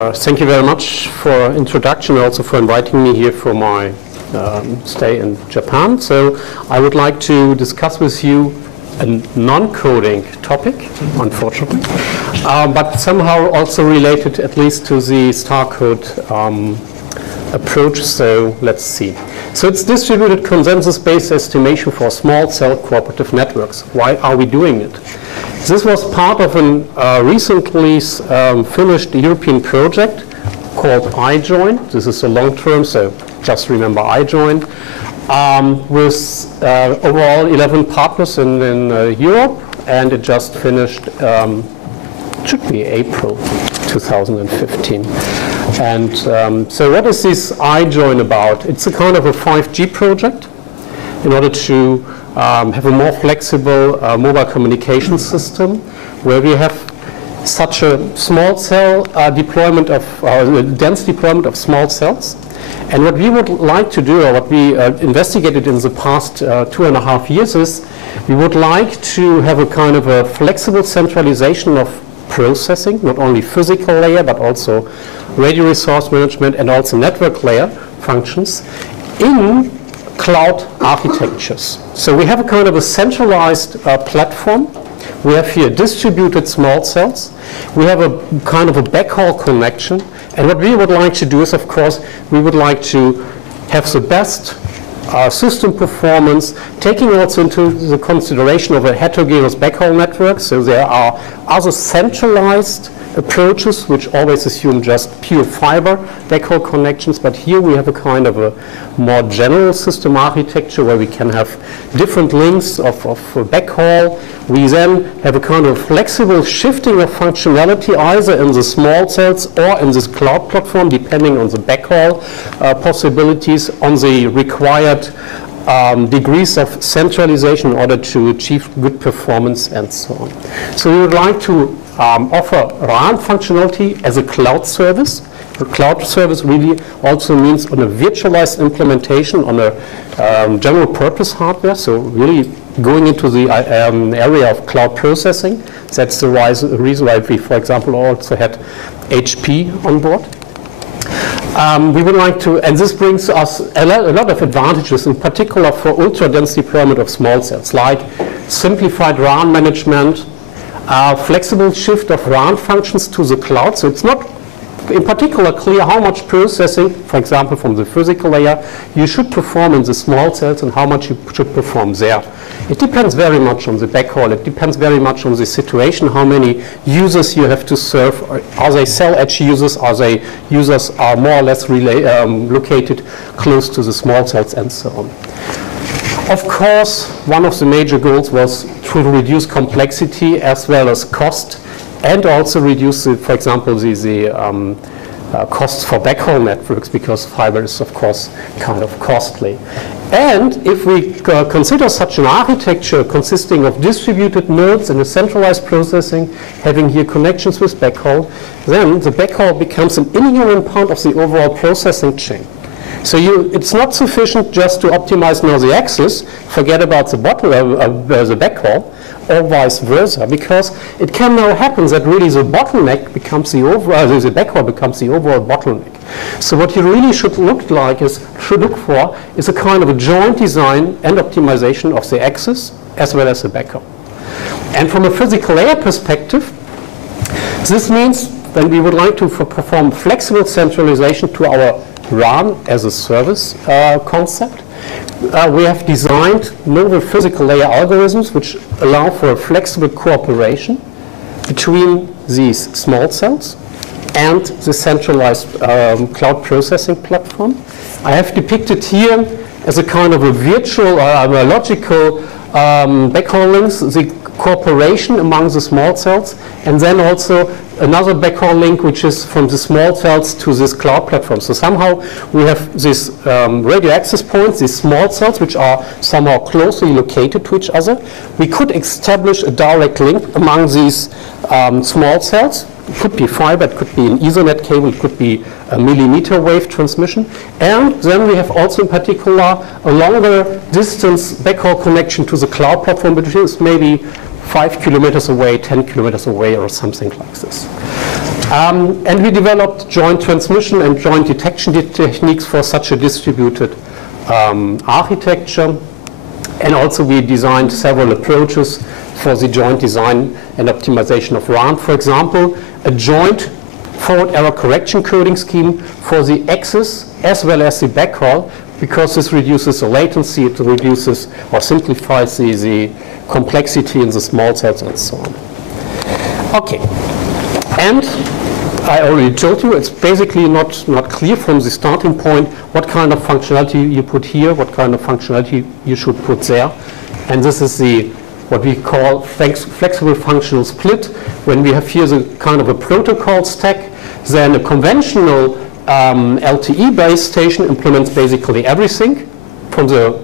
Thank you very much for introduction, also for inviting me here for my stay in Japan. So I would like to discuss with you a non-coding topic, unfortunately, but somehow also related at least to the star code approach. So let's see. So it's distributed consensus-based estimation for small cell cooperative networks. Why are we doing it? This was part of a recently finished European project called iJoin. This is a long term, so just remember iJoin, with overall 11 partners in Europe, and it just finished, should be April 2015. And so what is this iJoin about? It's a kind of a 5G project in order to have a more flexible mobile communication system where we have such a small cell deployment of dense deployment of small cells. And what we would like to do, or what we investigated in the past 2.5 years, is we would like to have a kind of a flexible centralization of processing, not only physical layer but also radio resource management and also network layer functions in cloud architectures. So we have a kind of a centralized platform. We have here distributed small cells. We have a kind of a backhaul connection. And what we would like to do is, of course, we would like to have the best system performance, taking also into the consideration of a heterogeneous backhaul network. So there are other centralized approaches which always assume just pure fiber backhaul connections, but here we have a kind of a more general system architecture where we can have different links of backhaul. We then have a kind of flexible shifting of functionality either in the small cells or in this cloud platform, depending on the backhaul possibilities, on the required degrees of centralization in order to achieve good performance and so on. So we would like to offer RAN functionality as a cloud service. A cloud service really also means on a virtualized implementation on a general purpose hardware, so really going into the area of cloud processing. That's the reason why we, for example, also had HP on board. We would like to, and this brings us a lot of advantages, in particular for ultra-dense deployment of small cells, like simplified RAN management, flexible shift of RAN functions to the cloud. So it's not in particular clear how much processing, for example, from the physical layer, you should perform in the small cells and how much you should perform there. It depends very much on the backhaul. It depends very much on the situation, how many users you have to serve. Are they cell edge users? Are they users are more or less located close to the small cells and so on. Of course, one of the major goals was to reduce complexity as well as cost, and also reduce, for example, the costs for backhaul networks, because fiber is, of course, kind of costly. And if we consider such an architecture consisting of distributed nodes and a centralized processing, having here connections with backhaul, then the backhaul becomes an inherent part of the overall processing chain. So it's not sufficient just to optimize now the access, forget about the backhaul, or vice versa, because it can now happen that really the bottleneck becomes the backhaul becomes the overall bottleneck. So what you really should look for is a kind of a joint design and optimization of the access as well as the backhaul. And from a physical layer perspective, this means that we would like to perform flexible centralization to our RAN as a service concept. We have designed novel physical layer algorithms which allow for a flexible cooperation between these small cells and the centralized cloud processing platform. I have depicted here as a kind of a virtual logical backhaul links, the cooperation among the small cells, and then also another backhaul link which is from the small cells to this cloud platform. So somehow we have these radio access points, these small cells which are somehow closely located to each other. We could establish a direct link among these small cells. It could be fiber, it could be an Ethernet cable, it could be a millimeter wave transmission. And then we have also in particular a longer distance backhaul connection to the cloud platform, which is maybe 5 kilometers away, 10 kilometers away, or something like this. And we developed joint transmission and joint detection techniques for such a distributed architecture. And also we designed several approaches for the joint design and optimization of RAN. For example, a joint forward error correction coding scheme for the axis as well as the backhaul, because this reduces the latency, it reduces or simplifies the complexity in the small cells and so on. Okay, and I already told you it's basically not clear from the starting point what kind of functionality you put here, what kind of functionality you should put there. And this is what we call flexible functional split. When we have here the kind of a protocol stack, then a conventional LTE-based station implements basically everything from the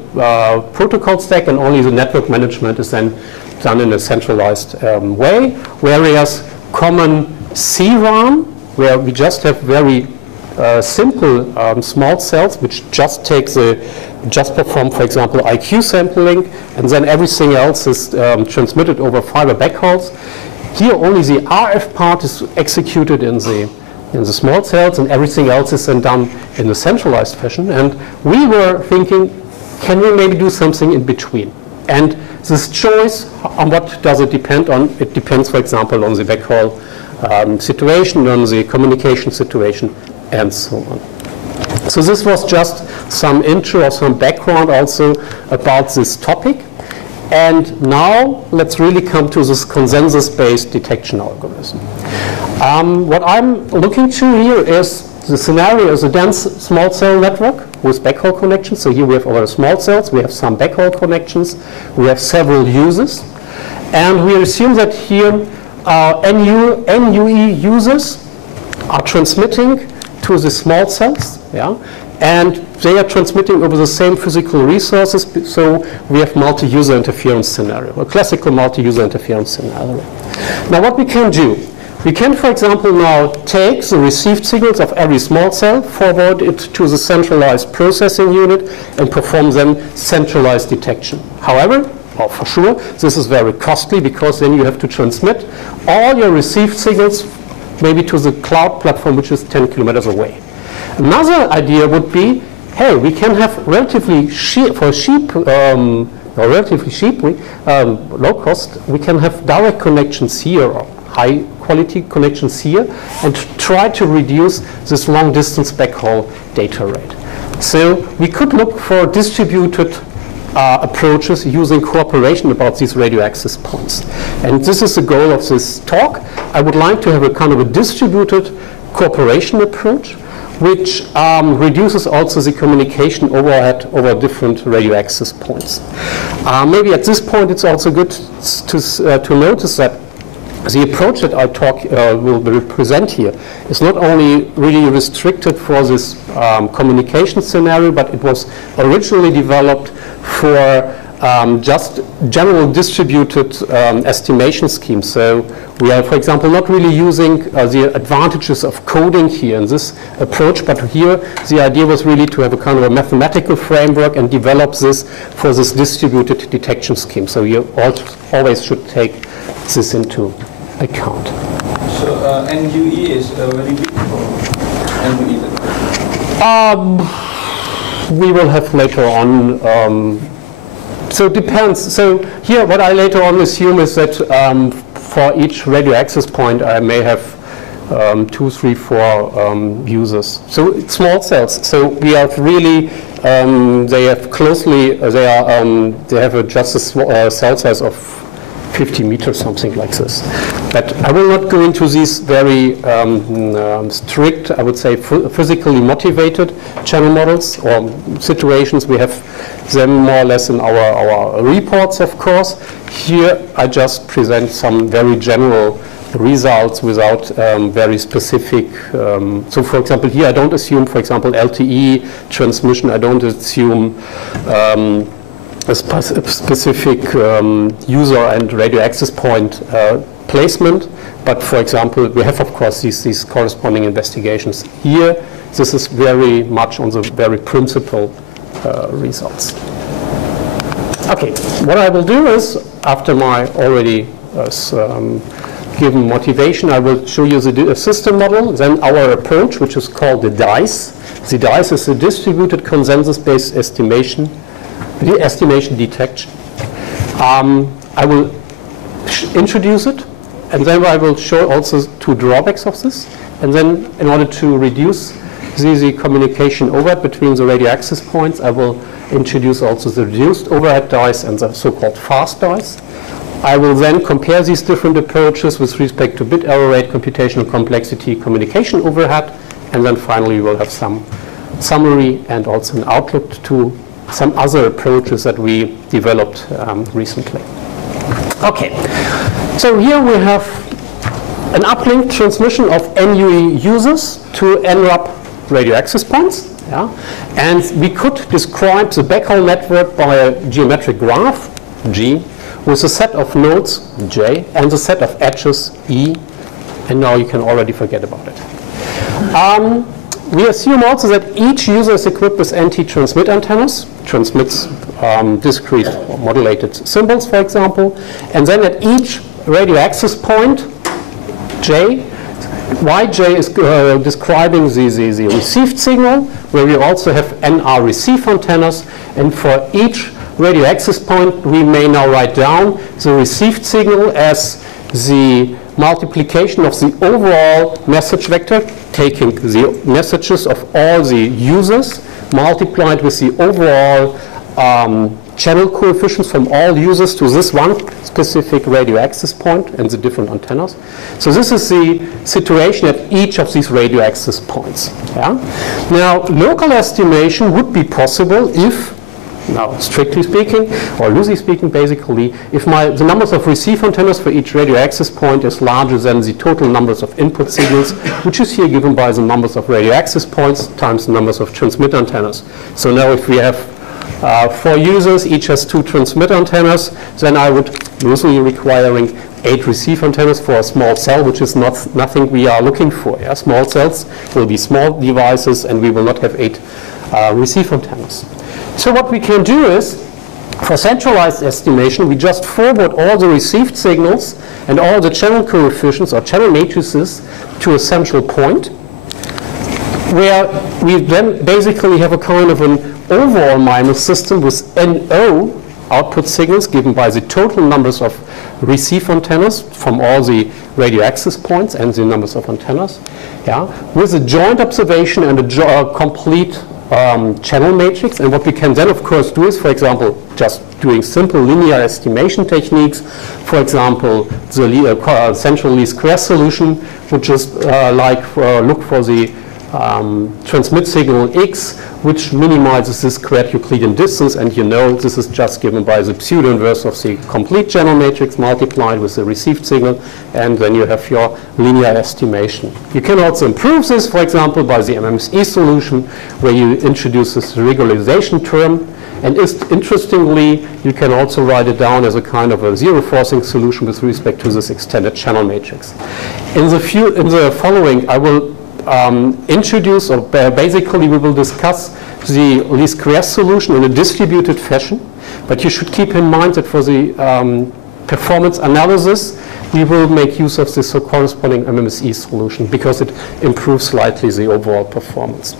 protocol stack, and only the network management is then done in a centralized way. Whereas common C-RAN, where we just have very simple small cells which just perform, for example, IQ sampling, and then everything else is transmitted over fiber backhauls. Here only the RF part is executed in the small cells, and everything else is then done in a centralized fashion. And we were thinking, can we maybe do something in between? And this choice, on what does it depend on? It depends, for example, on the backhaul situation, on the communication situation, and so on. So this was just some intro or some background also about this topic. And now let's really come to this consensus-based detection algorithm. What I'm looking to here is the scenario is a dense small cell network with backhaul connections. So here we have our small cells, we have some backhaul connections, we have several users. And we assume that here NUE users are transmitting to the small cells, yeah? And they are transmitting over the same physical resources, so we have multi-user interference scenario, a classical multi-user interference scenario. Now what we can do, we can, for example, now take the received signals of every small cell, forward it to the centralized processing unit, and perform then centralized detection. However, for sure, this is very costly, because then you have to transmit all your received signals maybe to the cloud platform, which is 10 kilometers away. Another idea would be, hey, we can have relatively low cost, we can have direct connections here, or high quality connections here, and try to reduce this long distance backhaul data rate. So we could look for distributed approaches using cooperation about these radio access points. And this is the goal of this talk. I would like to have a kind of a distributed cooperation approach, which reduces also the communication overhead over different radio access points. Maybe at this point it's also good to notice that the approach that I will present here is not only really restricted for this communication scenario, but it was originally developed for just general distributed estimation schemes. So we are, for example, not really using the advantages of coding here in this approach, but here the idea was really to have a kind of a mathematical framework and develop this for this distributed detection scheme. So you always should take this into account. So NUE is very big for NUE? We will have later on. So it depends. So here what I later on assume is that for each radio access point I may have 2, 3, 4 users. So it's small cells. So we have really they have just a small, cell size of 50 meters, something like this. But I will not go into these very strict, I would say, physically motivated channel models or situations. We have them more or less in our reports, of course. Here I just present some very general results without very specific. So for example, here I don't assume, for example, LTE transmission. I don't assume a specific user and radio access point placement. But for example, we have, of course, these corresponding investigations. Here, this is very much on the very principal results. Okay, what I will do is, after my already given motivation, I will show you the system model, then our approach, which is called the DICE. The DICE is a distributed consensus-based estimation detection. I will introduce it, and then I will show also 2 drawbacks of this. And then in order to reduce the communication overhead between the radio access points, I will introduce also the reduced overhead DICE and the so-called fast DICE. I will then compare these different approaches with respect to bit error rate, computational complexity, communication overhead, and then finally we will have some summary and also an outlook to some other approaches that we developed recently. Okay, so here we have an uplink transmission of NUE users to NRAP radio access points. Yeah? And we could describe the backhaul network by a geometric graph, G, with a set of nodes, J, and a set of edges, E, and now you can already forget about it. We assume also that each user is equipped with anti-transmit antennas, transmits discrete or modulated symbols, for example, and then at each radio access point, J, Yj is describing the received signal, where we also have NR receive antennas, and for each radio access point we may now write down the received signal as the multiplication of the overall message vector, taking the messages of all the users multiplied with the overall channel coefficients from all users to this one specific radio access point and the different antennas. So this is the situation at each of these radio access points. Yeah? Now, local estimation would be possible if, now strictly speaking, or loosely speaking basically, if the numbers of receive antennas for each radio access point is larger than the total numbers of input signals, which is here given by the numbers of radio access points times the numbers of transmit antennas. So now if we have 4 users, each has 2 transmit antennas, then I would usually requiring 8 receive antennas for a small cell, which is nothing we are looking for. Yeah? Small cells will be small devices, and we will not have 8 receive antennas. So what we can do is, for centralized estimation, we just forward all the received signals and all the channel coefficients or channel matrices to a central point, where we then basically have a kind of an overall minus system with NO output signals given by the total numbers of receive antennas from all the radio access points and the numbers of antennas, yeah, with a joint observation and a complete channel matrix. And what we can then of course do is, for example, just doing simple linear estimation techniques. For example, the central least square solution would just look for the transmit signal X, which minimizes the squared Euclidean distance, and you know this is just given by the pseudo inverse of the complete channel matrix multiplied with the received signal, and then you have your linear estimation. You can also improve this, for example, by the MMSE solution, where you introduce this regularization term, and interestingly you can also write it down as a kind of a zero forcing solution with respect to this extended channel matrix. In the following I will introduce, or basically we will discuss the least square solution in a distributed fashion, but you should keep in mind that for the performance analysis we will make use of this corresponding MMSE solution because it improves slightly the overall performance.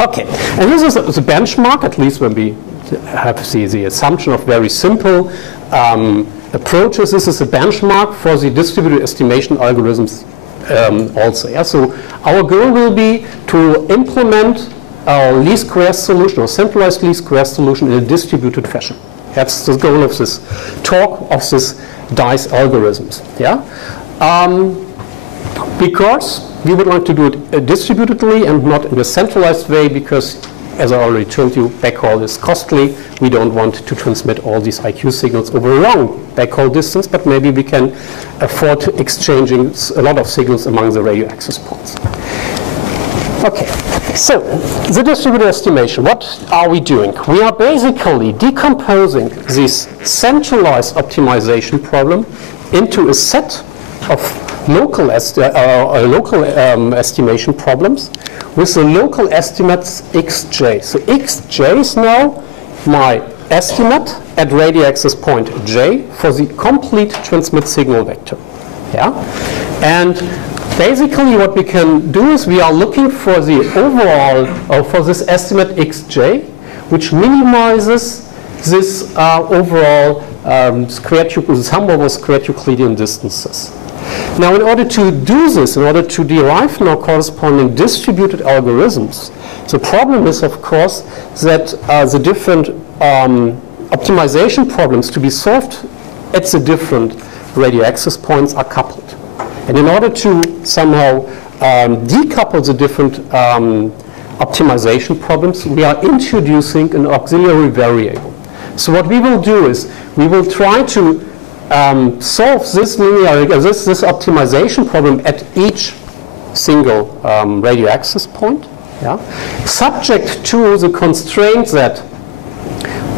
Okay, and this is the benchmark, at least when we have the assumption of very simple approaches. This is a benchmark for the distributed estimation algorithms also. Yeah? So our goal will be to implement our least square solution or centralized least square solution in a distributed fashion. That's the goal of this talk, of this DICE algorithms. Yeah? Because we would like to do it distributedly and not in a centralized way, because as I already told you, backhaul is costly. We don't want to transmit all these IQ signals over a long backhaul distance, but maybe we can afford exchanging a lot of signals among the radio access points. Okay, so the distributed estimation, what are we doing? We are basically decomposing this centralized optimization problem into a set of local estimation problems with the local estimates xj. So xj is now my estimate at radio access point j for the complete transmit signal vector. Yeah? And basically what we can do is we are looking for the overall, or for this estimate xj, which minimizes this overall sum over squared Euclidean distances. Now in order to do this, in order to derive now corresponding distributed algorithms, the problem is of course that the different optimization problems to be solved at the different radio access points are coupled. And in order to somehow decouple the different optimization problems, we are introducing an auxiliary variable. So what we will do is we will try to solve this linear, this optimization problem at each single radio access point, yeah, subject to the constraint that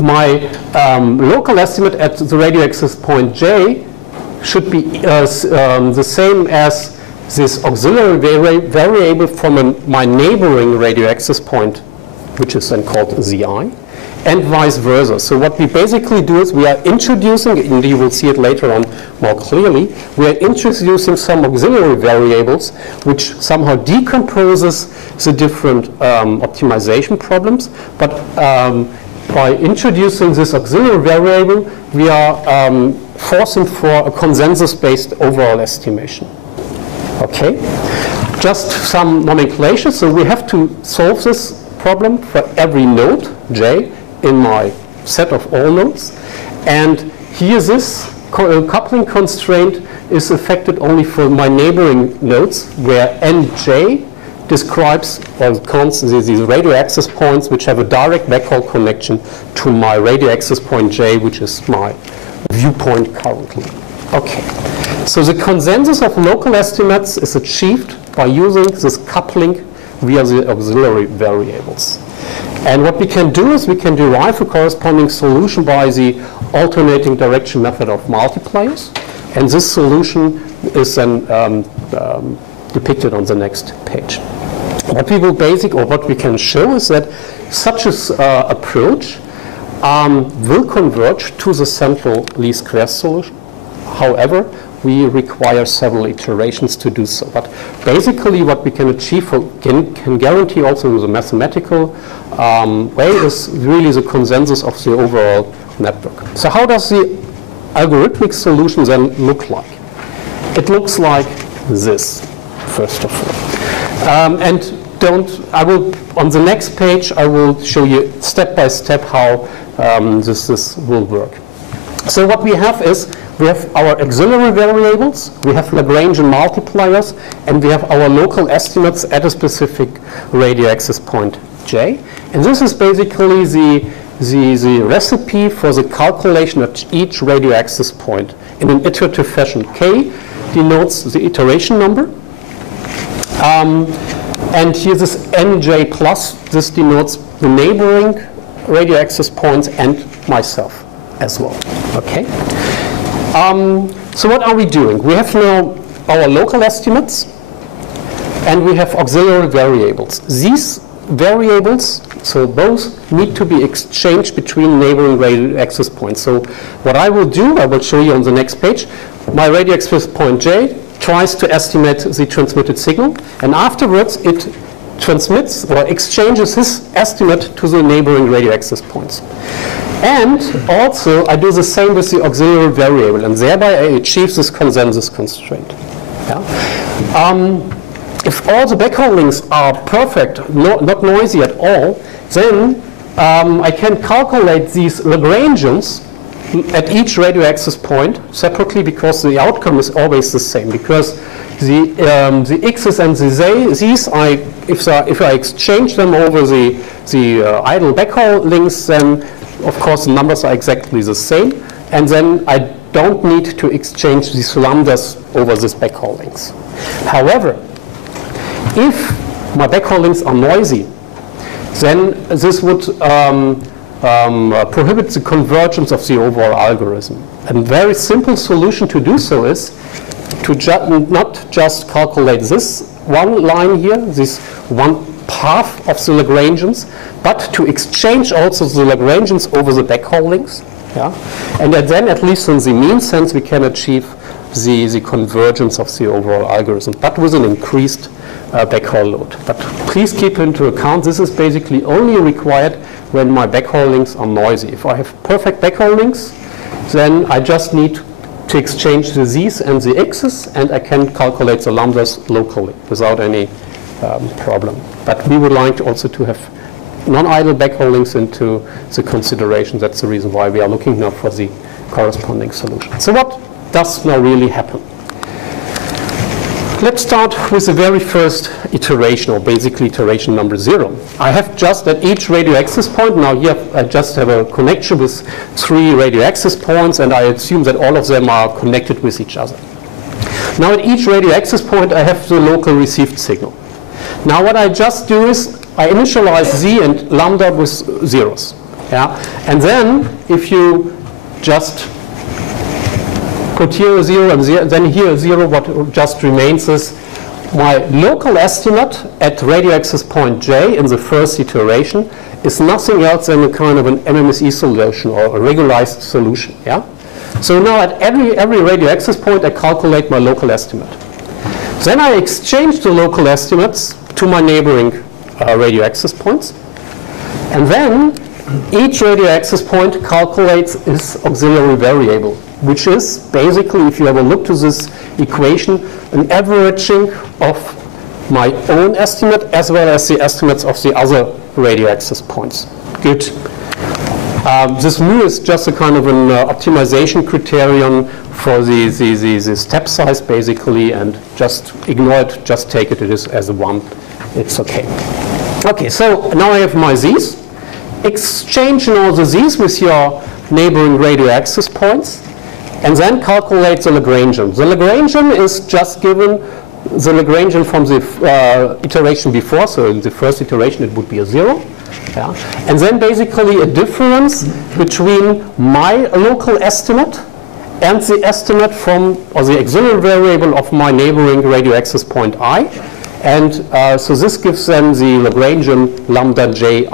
my local estimate at the radio access point j should be the same as this auxiliary variable from my neighboring radio access point, which is then called zi, and vice versa. So what we basically do is we are introducing, and you will see it later on more clearly, we are introducing some auxiliary variables which somehow decomposes the different optimization problems, but by introducing this auxiliary variable, we are forcing for a consensus-based overall estimation. Okay? Just some nomenclature. So we have to solve this problem for every node, j, in my set of all nodes. And here this coupling constraint is affected only for my neighboring nodes, where nj describes or counts these radio access points which have a direct backhaul connection to my radio access point j, which is my viewpoint currently. Okay, so the consensus of local estimates is achieved by using this coupling via the auxiliary variables. And what we can do is we can derive a corresponding solution by the alternating direction method of multipliers. And this solution is then depicted on the next page. What we will what we can show is that such an approach will converge to the central least squares solution. However, we require several iterations to do so. But basically what we can achieve, can guarantee also in the mathematical way, is really the consensus of the overall network. So how does the algorithmic solution then look like? It looks like this, first of all. On the next page, I will show you step by step how this will work. So what we have is, we have our auxiliary variables, we have Lagrangian multipliers, and we have our local estimates at a specific radio access point j. And this is basically the recipe for the calculation at each radio access point in an iterative fashion. K denotes the iteration number. And here this nj plus, this denotes the neighboring radio access points and myself as well. Okay. So what are we doing? We have now our local estimates, and we have auxiliary variables. These variables, so both need to be exchanged between neighboring radio access points. So what I will do, I will show you on the next page, my radio access point j tries to estimate the transmitted signal, and afterwards it transmits or exchanges his estimate to the neighboring radio access points. And also, I do the same with the auxiliary variable, and thereby I achieve this consensus constraint. Yeah? If all the backhaul links are perfect, not noisy at all, then I can calculate these Lagrangians at each radio access point separately, because the outcome is always the same. Because the x's and the z's, if I exchange them over the idle backhaul links, then of course the numbers are exactly the same, and then I don't need to exchange these lambdas over these backhaul links. However, if my backhaul links are noisy, then this would prohibit the convergence of the overall algorithm. A very simple solution to do so is to not just calculate this one line here, this one path of the Lagrangians, but to exchange also the Lagrangians over the backhaul links. Yeah? And then, at least in the mean sense, we can achieve the convergence of the overall algorithm, but with an increased backhaul load. But please keep into account this is basically only required when my backhaul links are noisy. If I have perfect backhaul links, then I just need to exchange the z's and the x's, and I can calculate the lambdas locally without any problem. But we would like also to have non-idle backhaul links into the consideration. That's the reason why we are looking now for the corresponding solution. So what does now really happen? Let's start with the very first iteration, or basically iteration number 0. I have just at each radio access point, now here I just have a connection with 3 radio access points, and I assume that all of them are connected with each other. Now at each radio access point I have the local received signal. Now what I just do is I initialize z and lambda with zeros. Yeah? And then if you just put here a 0 and then here a 0, what just remains is my local estimate at radio access point j in the first iteration is nothing else than a kind of an MMSE solution or a regularized solution. Yeah? So now at every radio access point I calculate my local estimate. Then I exchange the local estimates to my neighboring radio access points, and then each radio access point calculates its auxiliary variable, which is basically, if you have a look to this equation, an averaging of my own estimate as well as the estimates of the other radio access points. Good. This mu is just a kind of an optimization criterion for the step size, basically, and just ignore it, just take it as a 1. It's okay. Okay, so now I have my z's. Exchange all the z's with your neighboring radio access points, and then calculate the Lagrangian. The Lagrangian is just given the Lagrangian from the iteration before, so in the first iteration it would be a 0. Yeah? And then basically a difference between my local estimate and the estimate from, or the auxiliary variable of my neighboring radio access point I. And so this gives them the Lagrangian lambda ji.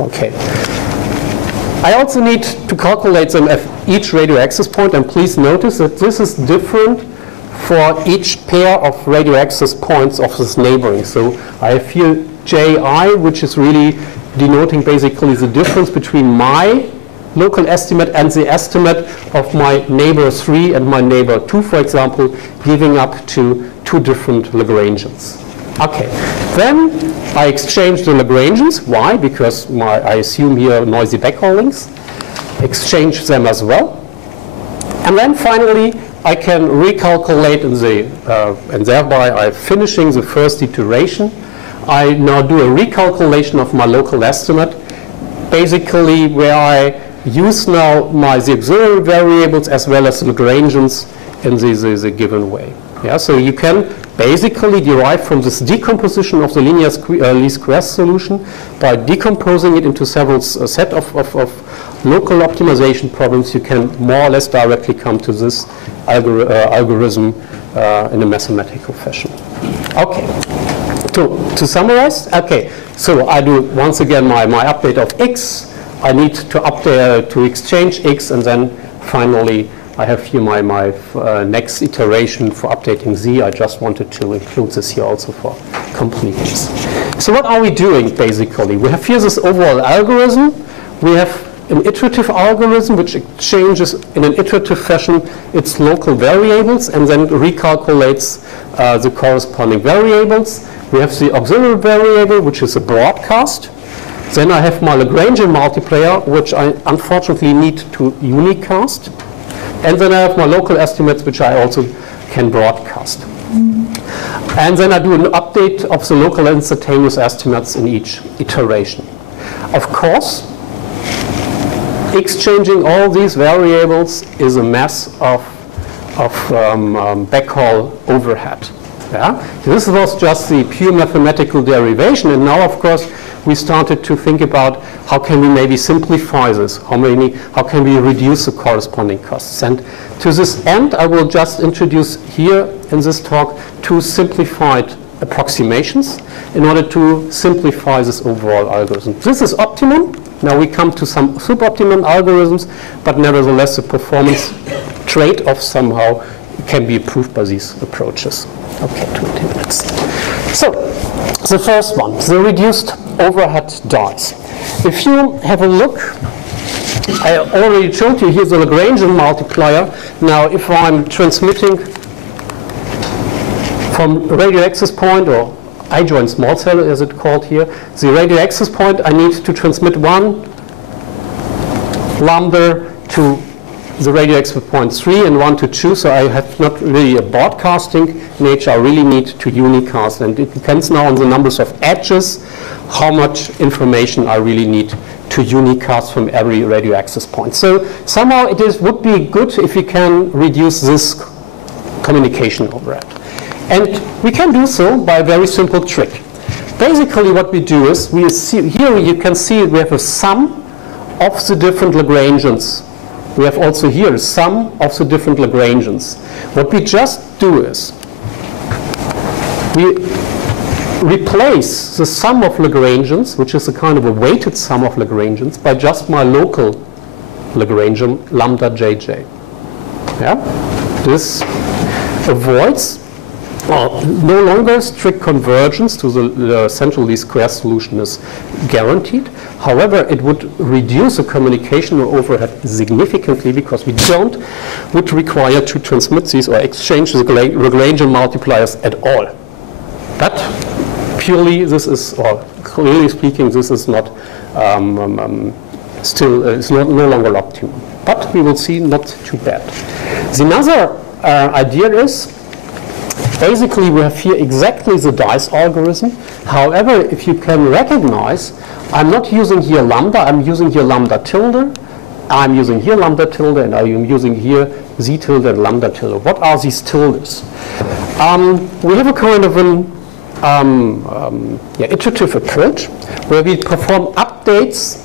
Okay. I also need to calculate them at each radio access point, and please notice that this is different for each pair of radio access points of this neighboring. So I have here ji, which is really denoting basically the difference between my local estimate and the estimate of my neighbor 3 and my neighbor 2, for example, giving up to 2 different Lagrangians. Okay, then I exchange the Lagrangians. Why? Because I assume here noisy backhaul links. Exchange them as well. And then finally, I can recalculate and thereby I'm finishing the first iteration. I now do a recalculation of my local estimate, basically where I use now the auxiliary variables as well as Lagrangians in the given way. Yeah, so you can basically derive from this decomposition of the linear least squares solution by decomposing it into several set of local optimization problems. You can more or less directly come to this algorithm in a mathematical fashion. Okay, to summarize, okay, so I do once again my update of x. I need to update to exchange x, and then finally I have here my next iteration for updating z. I just wanted to include this here also for completeness. So what are we doing basically? We have here this overall algorithm. We have an iterative algorithm which exchanges in an iterative fashion its local variables and then recalculates the corresponding variables. We have the auxiliary variable, which is a broadcast. Then I have my Lagrangian multiplier, which I unfortunately need to unicast. And then I have my local estimates, which I also can broadcast. And then I do an update of the local instantaneous estimates in each iteration. Of course, exchanging all these variables is a mess of backhaul overhead. Yeah? This was just the pure mathematical derivation, and now, of course, we started to think about how can we maybe simplify this, how can we reduce the corresponding costs. And to this end, I will just introduce here in this talk 2 simplified approximations in order to simplify this overall algorithm. This is optimum. Now we come to some suboptimum algorithms, but nevertheless the performance trade-off somehow can be improved by these approaches. Okay, 20 minutes. So, the first one, the reduced overhead dies. If you have a look, I already showed you here's the Lagrangian multiplier. Now, if I'm transmitting from radio access point, or I-join small cell as it's called here, the radio access point, I need to transmit 1 lambda to the radio access point 3 and 1 to 2, so I have not really a broadcasting nature. I really need to unicast, and it depends now on the numbers of edges, how much information I really need to unicast from every radio access point. So somehow would be good if we can reduce this communication overhead. And we can do so by a very simple trick. Basically what we do is, here you can see we have a sum of the different Lagrangians. We have also here a sum of the different Lagrangians. What we just do is, we replace the sum of Lagrangians, which is a kind of a weighted sum of Lagrangians, by just my local Lagrangian, lambda jj. Yeah? This avoids no longer strict convergence to the central least square solution is guaranteed. However, it would reduce the communication overhead significantly because we would require to transmit these or exchange the Lagrangian multipliers at all. But purely this is, or clearly speaking, this is not it's no longer optimum. But we will see not too bad. The other idea is, basically, we have here exactly the dice algorithm. However, if you can recognize, I'm not using here lambda, I'm using here lambda tilde, I'm using here lambda tilde, and I'm using here z tilde and lambda tilde. What are these tildes? We have a kind of an iterative approach where we perform updates,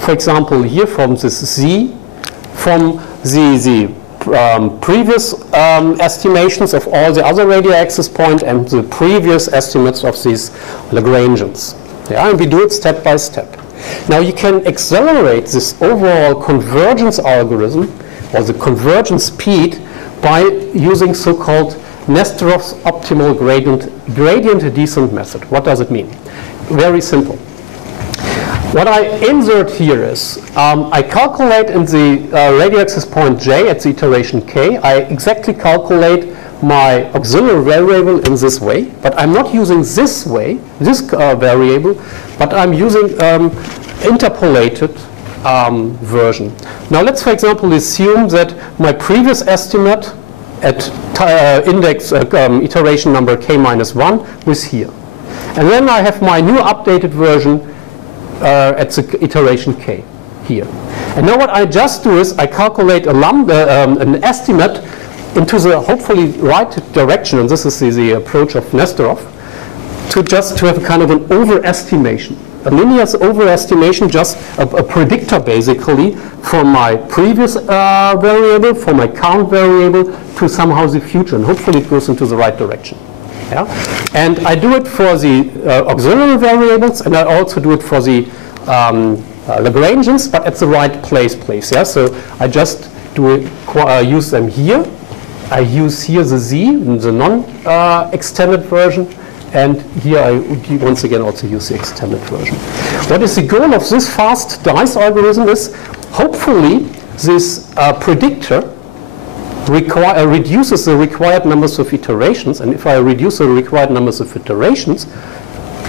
for example, here from this z, from the previous estimations of all the other radio access points and the previous estimates of these Lagrangians. Yeah, and we do it step by step. Now you can accelerate this overall convergence algorithm, or the convergence speed, by using so-called Nesterov's optimal gradient descent method. What does it mean? Very simple. What I insert here is, I calculate in the radio access point j at the iteration k, I exactly calculate my auxiliary variable in this way, but I'm not using this variable, but I'm using interpolated version. Now let's, for example, assume that my previous estimate at index iteration number k minus 1 was here. And then I have my new updated version at the iteration k here. And now what I just do is I calculate a lambda, an estimate into the hopefully right direction, and this is the approach of Nesterov, to have a kind of an overestimation. A linear overestimation, just a predictor basically from my previous variable, from my count variable, to somehow the future, and hopefully it goes into the right direction. Yeah? And I do it for the auxiliary variables, and I also do it for the Lagrangians, but at the right place. Yeah? So I just use them here. I use here the z in the non-extended version, and here I once again also use the extended version. What is the goal of this fast dice algorithm is, hopefully this predictor reduces the required numbers of iterations, and if I reduce the required numbers of iterations,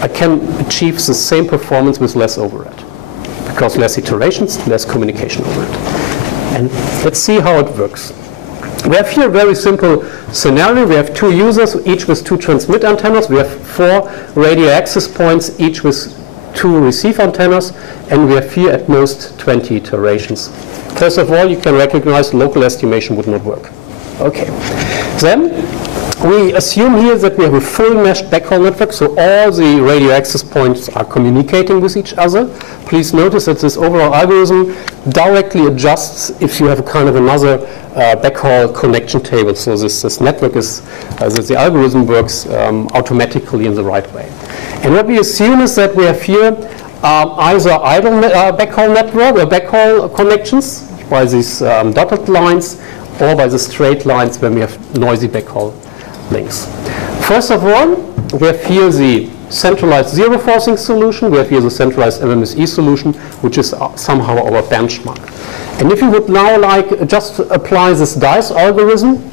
I can achieve the same performance with less overhead. Because less iterations, less communication overhead. And let's see how it works. We have here a very simple scenario. We have 2 users, each with 2 transmit antennas. We have 4 radio access points, each with 2 receive antennas, and we have here at most 20 iterations. First of all, you can recognize local estimation would not work. Okay. Then we assume here that we have a full meshed backhaul network, so all the radio access points are communicating with each other. Please notice that this overall algorithm directly adjusts if you have a kind of another backhaul connection table. So this network is, the algorithm works automatically in the right way. And what we assume is that we have here either idle backhaul network or backhaul connections by these dotted lines, or by the straight lines when we have noisy backhaul links. First of all, we have here the centralized zero forcing solution. We have here the centralized MMSE solution, which is somehow our benchmark. And if you would now like just apply this dice algorithm,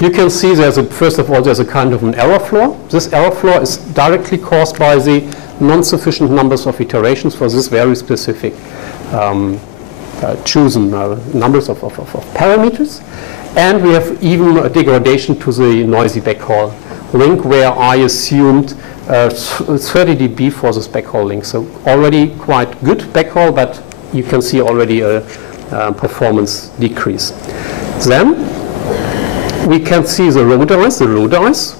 you can see first of all, there's a kind of an error floor. This error floor is directly caused by the non-sufficient numbers of iterations for this very specific chosen numbers of parameters. And we have even a degradation to the noisy backhaul link, where I assumed 30 dB for this backhaul link. So already quite good backhaul, but you can see already a performance decrease. Then we can see the row dice,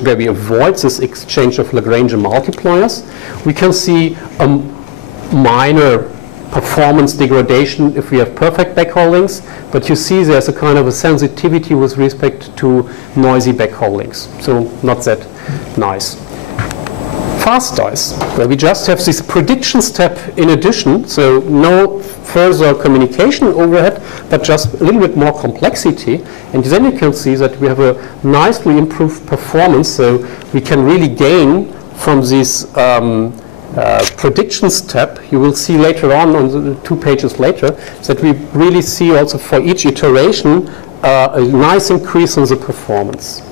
where we avoid this exchange of Lagrange multipliers. We can see a minor performance degradation if we have perfect backhaul links, but you see there's a kind of a sensitivity with respect to noisy backhaul links, so not that nice. Fast dice, where we just have this prediction step in addition, so no further communication overhead, but just a little bit more complexity, and then you can see that we have a nicely improved performance, so we can really gain from this prediction step. You will see later on the 2 pages later, that we really see also for each iteration a nice increase in the performance.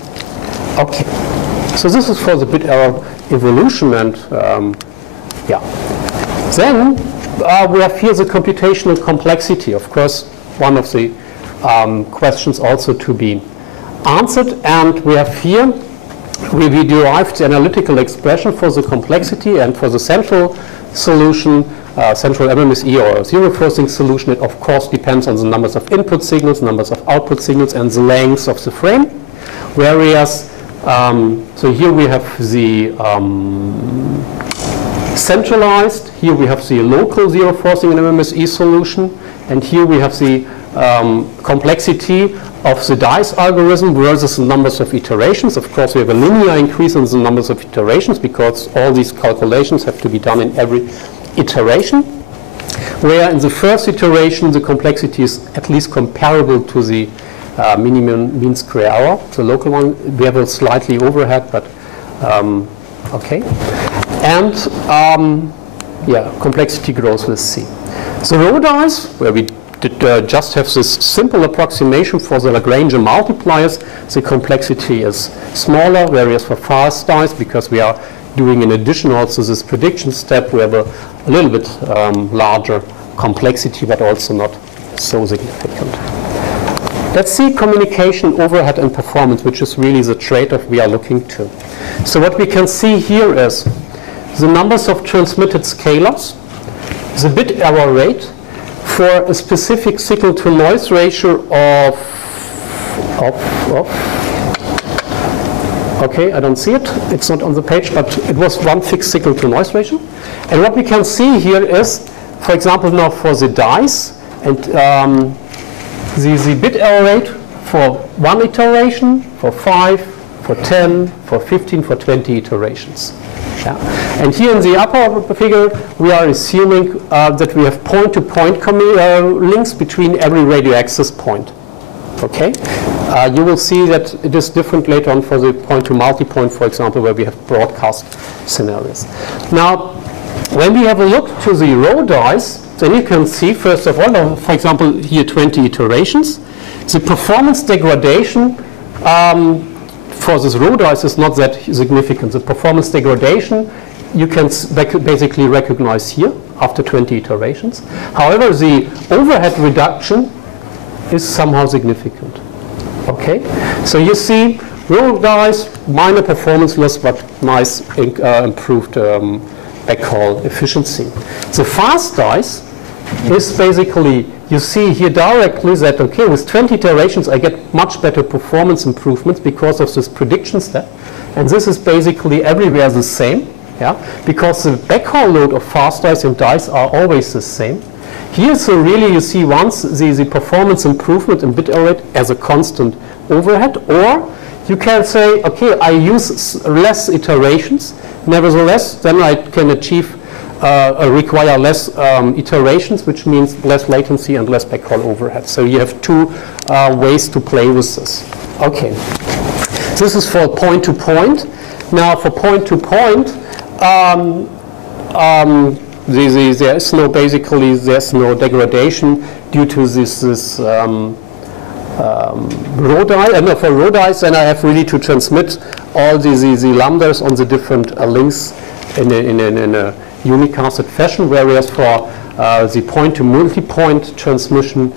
Okay, so this is for the bit error evolution, and yeah. Then we have here the computational complexity. Of course, one of the questions also to be answered, and we have here we derived the analytical expression for the complexity, and for the central solution, central MMSE or zero forcing solution, it of course depends on the numbers of input signals, numbers of output signals, and the length of the frame. Whereas, so here we have the centralized, here we have the local zero forcing and MMSE solution, and here we have the complexity of the dice algorithm versus the numbers of iterations. Of course, we have a linear increase in the numbers of iterations because all these calculations have to be done in every iteration. Where in the first iteration, the complexity is at least comparable to the minimum mean square error, the local one. We have a slightly overhead, but okay. And yeah, complexity grows with C. The row dice, where we just have this simple approximation for the Lagrange multipliers, the complexity is smaller, whereas for fast dice, because we are doing in addition also this prediction step, we have a little bit larger complexity, but also not so significant. Let's see communication, overhead, and performance, which is really the trade-off we are looking to. So what we can see here is the numbers of transmitted scalars, the bit error rate, for a specific signal-to-noise ratio of, okay, I don't see it, it's not on the page, but it was one fixed signal-to-noise ratio. And what we can see here is, for example, now for the dice, and the bit error rate for 1 iteration, for 5, for 10, for 15, for 20 iterations. Yeah. And here in the upper figure, we are assuming that we have point-to-point links between every radio access point. Okay? You will see that it is different later on for the point-to-multipoint, for example, where we have broadcast scenarios. Now, when we have a look to the row dice, then you can see, first of all, for example, here 20 iterations. The performance degradation for this row dice is not that significant. The performance degradation you can basically recognize here after 20 iterations. However, the overhead reduction is somehow significant. Okay, so you see row dice, minor performance loss, but nice improved backhaul efficiency. The fast dice is basically, you see here directly that, okay, with 20 iterations I get much better performance improvements because of this prediction step. And this is basically everywhere the same, yeah, because the backhaul load of fast dice and dice are always the same. Here, so really you see once the performance improvement in bit error rate as a constant overhead, or you can say, okay, I use less iterations, nevertheless, then I can achieve require less iterations, which means less latency and less backhaul overhead. So you have two ways to play with this. Okay, this is for point-to-point. Now for point-to-point, there's no degradation due to this row die. And for row dice, then I have really to transmit all the lambdas on the different links in a unicasted fashion, whereas for the point-to-multipoint transmission,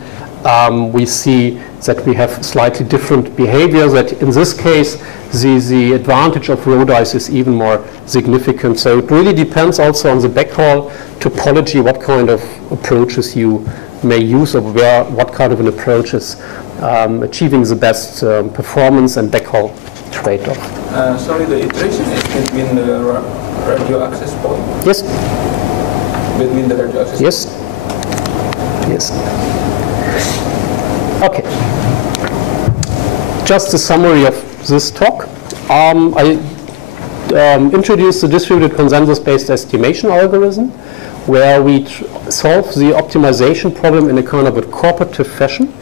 we see that we have slightly different behavior, that in this case the advantage of row dice is even more significant. So it really depends also on the backhaul topology, what kind of approaches you may use, or what kind of an approach is achieving the best performance and backhaul trade-off. Sorry, the iteration is between the radio access point? Yes. Between the radio access Yes. Yes. Okay. Just a summary of this talk. I introduced the distributed consensus-based estimation algorithm, where we solve the optimization problem in a kind of a cooperative fashion,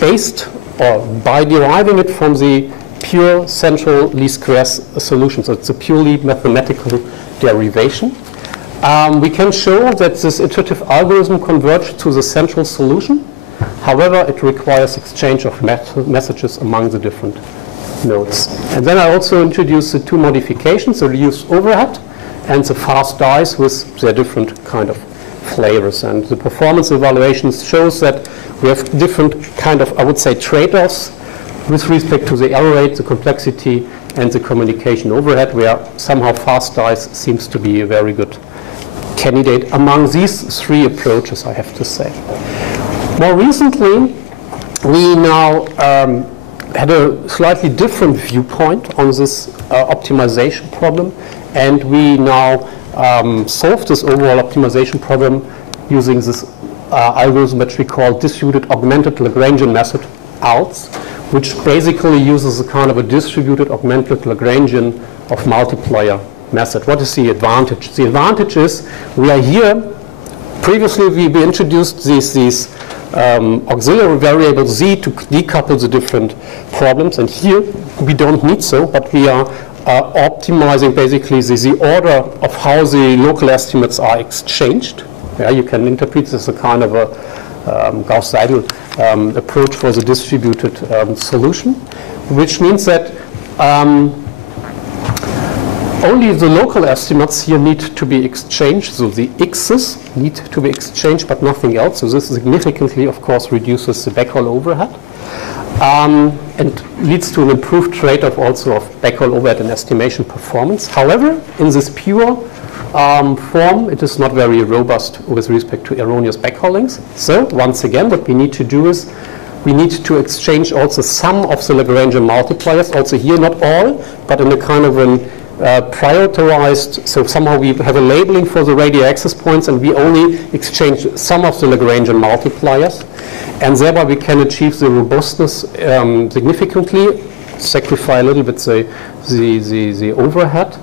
based or by deriving it from the pure central least squares solution. So it's a purely mathematical derivation. We can show that this iterative algorithm converges to the central solution. However, it requires exchange of messages among the different nodes. And then I also introduced the two modifications, the reduced overhead and the fast dice with their different kind of flavors. And the performance evaluation shows that we have different kind of, I would say, trade-offs with respect to the error rate, the complexity, and the communication overhead, where somehow fast dice seems to be a very good candidate among these three approaches, I have to say. More recently, we now had a slightly different viewpoint on this optimization problem, and we now solve this overall optimization problem using this algorithm which we call distributed augmented Lagrangian method, ALTS, which basically uses a kind of a distributed augmented Lagrangian of multiplier method. What is the advantage? The advantage is we are here, previously we introduced these auxiliary variable z to decouple the different problems, and here we don't need so, but we are optimizing basically the order of how the local estimates are exchanged. Yeah, you can interpret this as a kind of a Gauss-Seidel approach for the distributed solution, which means that only the local estimates here need to be exchanged, so the x's need to be exchanged, but nothing else. So this significantly, of course, reduces the backhaul overhead and leads to an improved trade-off also of backhaul overhead and estimation performance. However, in this pure form, it is not very robust with respect to erroneous backhauling. So once again, what we need to do is we need to exchange also some of the Lagrangian multipliers, also here not all, but in a kind of an prioritized, so somehow we have a labeling for the radio access points and we only exchange some of the Lagrangian multipliers, and thereby we can achieve the robustness significantly, sacrifice a little bit the overhead,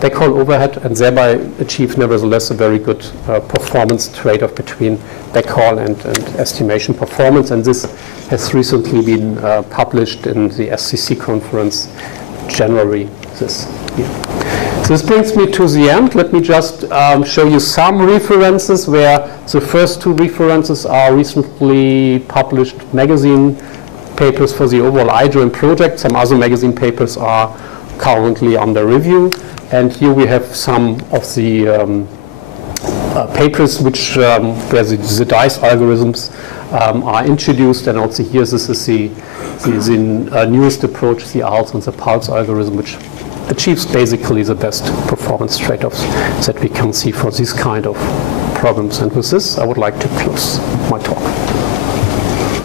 backhaul overhead, and thereby achieve nevertheless a very good performance trade-off between backhaul and estimation performance. And this has recently been published in the SCC conference January this year. So this brings me to the end. Let me just show you some references where the first two references are recently published magazine papers for the overall iDRAM project. Some other magazine papers are currently under review. And here we have some of the papers which where the dice algorithms are introduced, and also here this is the newest approach, the ALTS and the pulse algorithm, which achieves basically the best performance trade-offs that we can see for these kind of problems. And with this, I would like to close my talk.